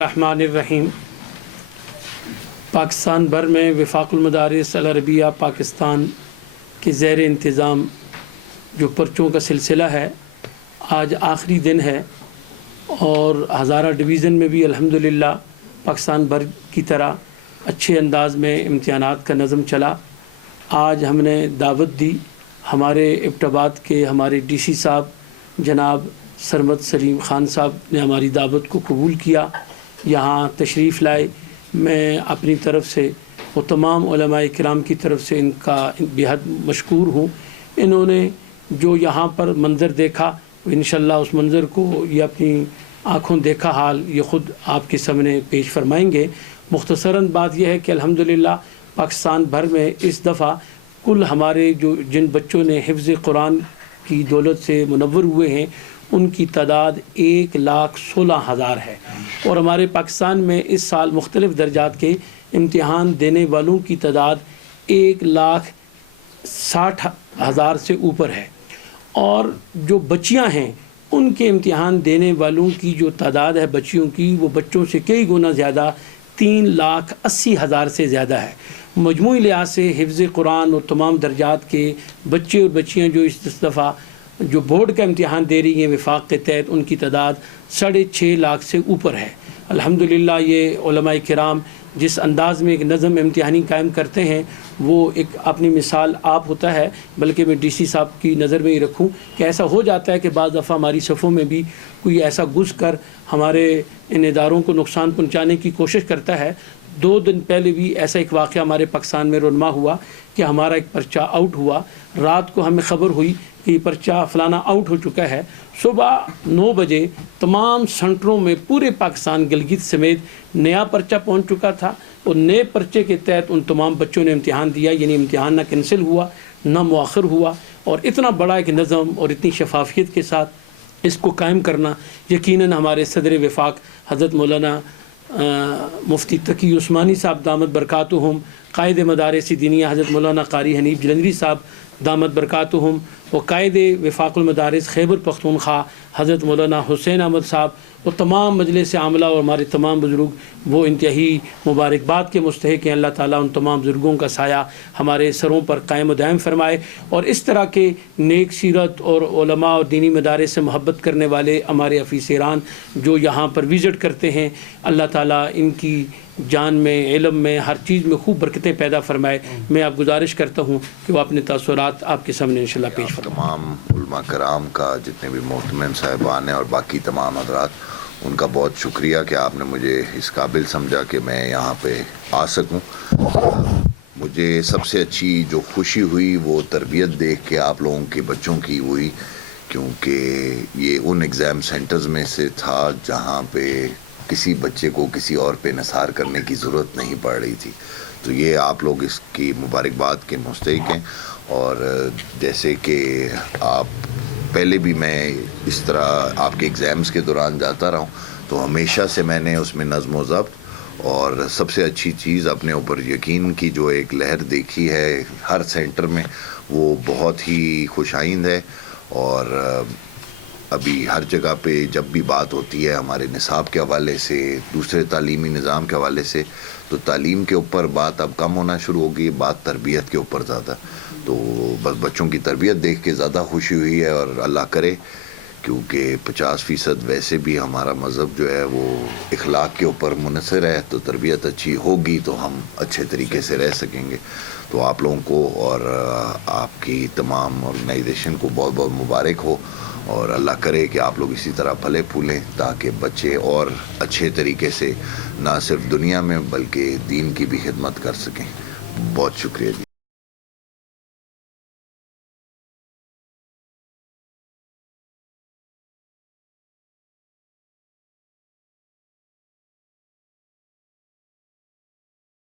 الرحمن الرحیم۔ پاکستان بھر میں وفاق المدارس العربیہ پاکستان کے زیر انتظام جو پرچوں کا سلسلہ ہے، آج آخری دن ہے اور ہزارہ ڈویژن میں بھی الحمدللہ پاکستان بھر کی طرح اچھے انداز میں امتحانات کا نظم چلا۔ آج ہم نے دعوت دی، ہمارے ایبٹ آباد کے ہمارے ڈی سی صاحب جناب سرمد سلیم خان صاحب نے ہماری دعوت کو قبول کیا، یہاں تشریف لائے۔ میں اپنی طرف سے وہ تمام علماء کرام کی طرف سے ان کا بہت مشکور ہوں۔ انہوں نے جو یہاں پر منظر دیکھا، انشاءاللہ اس منظر کو یہ اپنی آنکھوں دیکھا حال یہ خود آپ کے سامنے پیش فرمائیں گے۔ مختصراً بات یہ ہے کہ الحمدللہ پاکستان بھر میں اس دفعہ کل ہمارے جن بچوں نے حفظ قرآن کی دولت سے منور ہوئے ہیں ان کی تعداد 1,16,000 ہے، اور ہمارے پاکستان میں اس سال مختلف درجات کے امتحان دینے والوں کی تعداد 1,60,000 سے اوپر ہے، اور جو بچیاں ہیں ان کے امتحان دینے والوں کی جو تعداد ہے بچیوں کی، وہ بچوں سے کئی گنا زیادہ 3,80,000 سے زیادہ ہے۔ مجموعی لحاظ سے حفظ قرآن اور تمام درجات کے بچے اور بچیاں جو اس دفعہ جو بورڈ کا امتحان دے رہی ہیں وفاق کے تحت، ان کی تعداد 6.5 لاکھ سے اوپر ہے۔ الحمدللہ یہ علماء کرام جس انداز میں ایک نظم امتحانی قائم کرتے ہیں وہ ایک اپنی مثال آپ ہوتا ہے، بلکہ میں ڈی سی صاحب کی نظر میں ہی رکھوں کہ ایسا ہو جاتا ہے کہ بعض دفعہ ہماری صفوں میں بھی کوئی ایسا گھس کر ہمارے ان اداروں کو نقصان پہنچانے کی کوشش کرتا ہے۔ 2 دن پہلے بھی ایسا ایک واقعہ ہمارے پاکستان میں رونما ہوا کہ ہمارا ایک پرچہ آؤٹ ہوا۔ رات کو ہمیں خبر ہوئی کہ یہ پرچہ فلانا آؤٹ ہو چکا ہے۔ صبح 9 بجے تمام سینٹروں میں پورے پاکستان گلگت سمیت نیا پرچہ پہنچ چکا تھا، اور نئے پرچے کے تحت ان تمام بچوں نے امتحان دیا، یعنی امتحان نہ کینسل ہوا نہ مؤخر ہوا۔ اور اتنا بڑا ایک نظم اور اتنی شفافیت کے ساتھ اس کو قائم کرنا یقیناً ہمارے صدر وفاق حضرت مولانا مفتی تقی عثمانی صاحب دامت برکاتہم، قائد مدارس دینیہ حضرت مولانا قاری حنیف جلندری صاحب دامت برکاتہم، و قائد وفاق المدارس خیبر پختونخوا حضرت مولانا حسین احمد صاحب، وہ تمام مجلس عاملہ اور ہمارے تمام بزرگ وہ انتہائی مبارکباد کے مستحق ہیں۔ اللہ تعالیٰ ان تمام بزرگوں کا سایہ ہمارے سروں پر قائم و دائم فرمائے، اور اس طرح کے نیک سیرت اور علماء اور دینی مدارس سے محبت کرنے والے ہمارے افیسران جو یہاں پر وزٹ کرتے ہیں، اللہ تعالیٰ ان کی جان میں، علم میں، ہر چیز میں خوب برکتیں پیدا فرمائے۔ میں آپ گزارش کرتا ہوں کہ وہ اپنے تاثرات آپ کے سامنے انشاءاللہ پیش فرمائیں۔ تمام علماء کرام کا، جتنے بھی محترم صاحبان ہیں اور باقی تمام حضرات، ان کا بہت شکریہ کہ آپ نے مجھے اس قابل سمجھا کہ میں یہاں پہ آ سکوں۔ مجھے سب سے اچھی جو خوشی ہوئی وہ تربیت دیکھ کے آپ لوگوں کے بچوں کی ہوئی، کیونکہ یہ ان ایگزام سینٹرز میں سے تھا جہاں پہ کسی بچے کو کسی اور پہ نثار کرنے کی ضرورت نہیں پڑ رہی تھی۔ تو یہ آپ لوگ اس کی مبارکباد کے مستحق ہیں، اور جیسے کہ آپ پہلے بھی میں اس طرح آپ کے ایگزامز کے دوران جاتا رہا ہوں، تو ہمیشہ سے میں نے اس میں نظم و ضبط اور سب سے اچھی چیز اپنے اوپر یقین کی جو ایک لہر دیکھی ہے ہر سینٹر میں، وہ بہت ہی خوش آئند ہے۔ اور ابھی ہر جگہ پہ جب بھی بات ہوتی ہے ہمارے نصاب کے حوالے سے، دوسرے تعلیمی نظام کے حوالے سے، تو تعلیم کے اوپر بات اب کم ہونا شروع ہو گئی، بات تربیت کے اوپر زیادہ۔ تو بس بچوں کی تربیت دیکھ کے زیادہ خوشی ہوئی ہے، اور اللہ کرے، کیونکہ 50% ویسے بھی ہمارا مذہب جو ہے وہ اخلاق کے اوپر منحصر ہے، تو تربیت اچھی ہوگی تو ہم اچھے طریقے سے رہ سکیں گے۔ تو آپ لوگوں کو اور آپ کی تمام آرگنائزیشن کو بہت بہت مبارک ہو، اور اللہ کرے کہ آپ لوگ اسی طرح پھلے پھولیں تاکہ بچے اور اچھے طریقے سے نہ صرف دنیا میں بلکہ دین کی بھی خدمت کر سکیں۔ بہت شکریہ جی۔